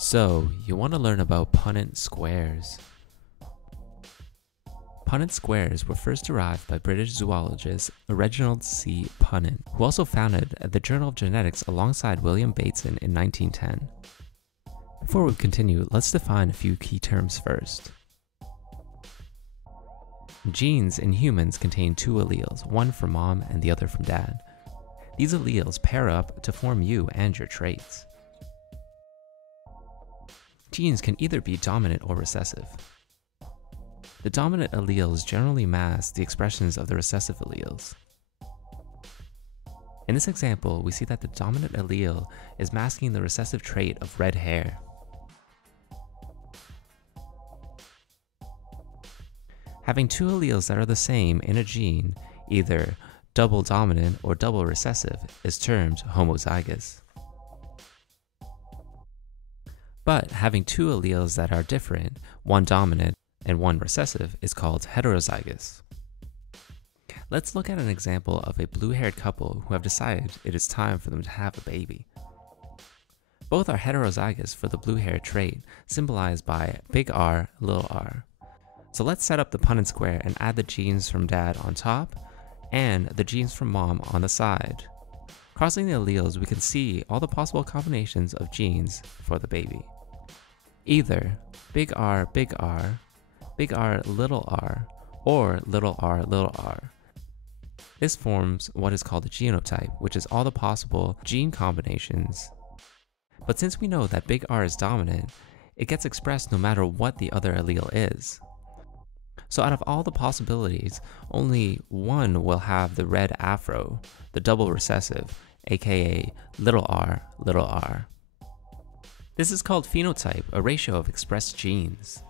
So, you want to learn about Punnett squares. Punnett squares were first derived by British zoologist Reginald C. Punnett, who also founded the Journal of Genetics alongside William Bateson in 1910. Before we continue, let's define a few key terms first. Genes in humans contain two alleles, one from mom and the other from dad. These alleles pair up to form you and your traits. Genes can either be dominant or recessive. The dominant alleles generally mask the expressions of the recessive alleles. In this example, we see that the dominant allele is masking the recessive trait of red hair. Having two alleles that are the same in a gene, either double dominant or double recessive, is termed homozygous. But having two alleles that are different, one dominant and one recessive, is called heterozygous. Let's look at an example of a blue-haired couple who have decided it is time for them to have a baby. Both are heterozygous for the blue-haired trait, symbolized by big R, little r. So let's set up the Punnett square and add the genes from dad on top and the genes from mom on the side. Crossing the alleles, we can see all the possible combinations of genes for the baby. Either big R, big R, big R, little r, or little r. This forms what is called a genotype, which is all the possible gene combinations. But since we know that big R is dominant, it gets expressed no matter what the other allele is. So out of all the possibilities, only one will have the red afro, the double recessive, aka little r. This is called phenotype, a ratio of expressed genes.